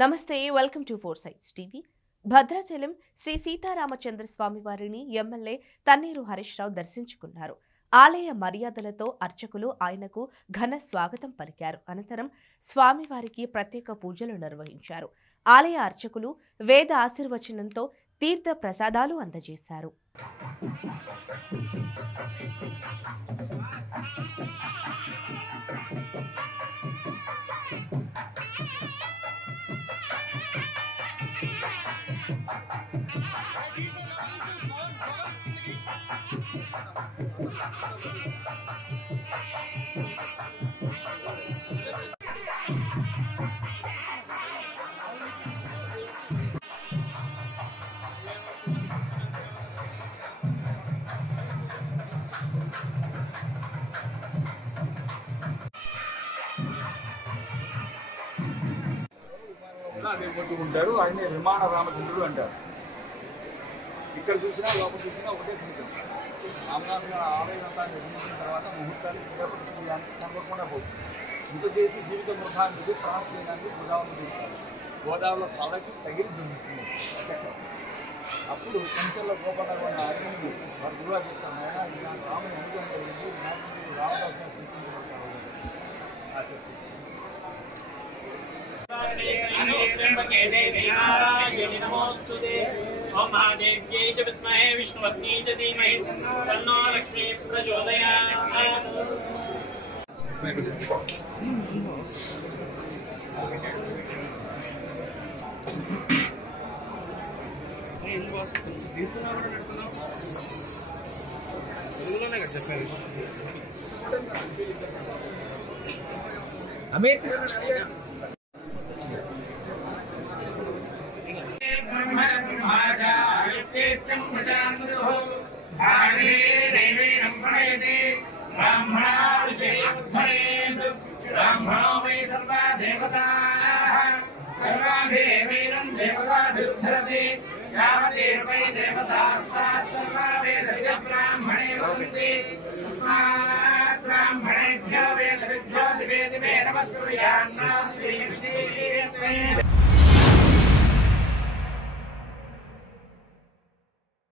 నమస్తే welcome to four sights TV. Bhadrachalam Sri Sitaramachandra Swamy వారిని MLA Thanneeru Harish Rao దర్శించుకున్నారు. ఆలయ మర్యాదలతో అర్చకులు ఆయనకు ఘన స్వాగతం పలికారు. అనంతరం స్వామివారికి ప్రత్యేక పూజలు నిర్వహించారు. ఆలయ అర్చకులు వేద ఆశీర్వచనంతో తీర్థ ప్రసాదాలు అందజేశారు. అదే కొట్టుకుంటారు. ఆయనే విమాన రామచంద్రుడు అంటారు. ఇక్కడ చూసినా లోపల చూసినా ఒకటే ఫలితం. రామదాసు ఆలయం అంతా నిర్మించిన తర్వాత ముహూర్తాలు చిరపరిచయానికి కనబడకుండా పోతుంది. ఇంత చేసి జీవిత వృధానికి ప్రాణానికి గోదావరి దిగుతారు. గోదావరిలో తలకి తగిలి దున్నుతుంది చక్రం. అప్పుడు కంచెల్లో గోపాల ఉన్న అర్జునుడు వారి గురువు చెప్తాను, ఆయన రాముని అనుగ్రహం కలిగింది, వినాయకుడు రామదాసు కీర్తించబడతారు ఆ చెప్తుంది. ओम महादेव्यै च विद्महे विष्णुपत्न्यै च धीमहि तन्नो लक्ष्मी प्रचोदयात्। అమిత్ ब्राह्मणो वै सर्वा देवताः सर्वाभिरेवैनं देवताभिरुद्धरति यावतीर्वै देवतास्ताः सर्वा वेदविदब्राह्मणे वसन्ति तस्मात् ब्राह्मणेभ्यो वेदविद्यो दिवे दिवे नमस्कुर्यान्न श्रीलक्ष्मी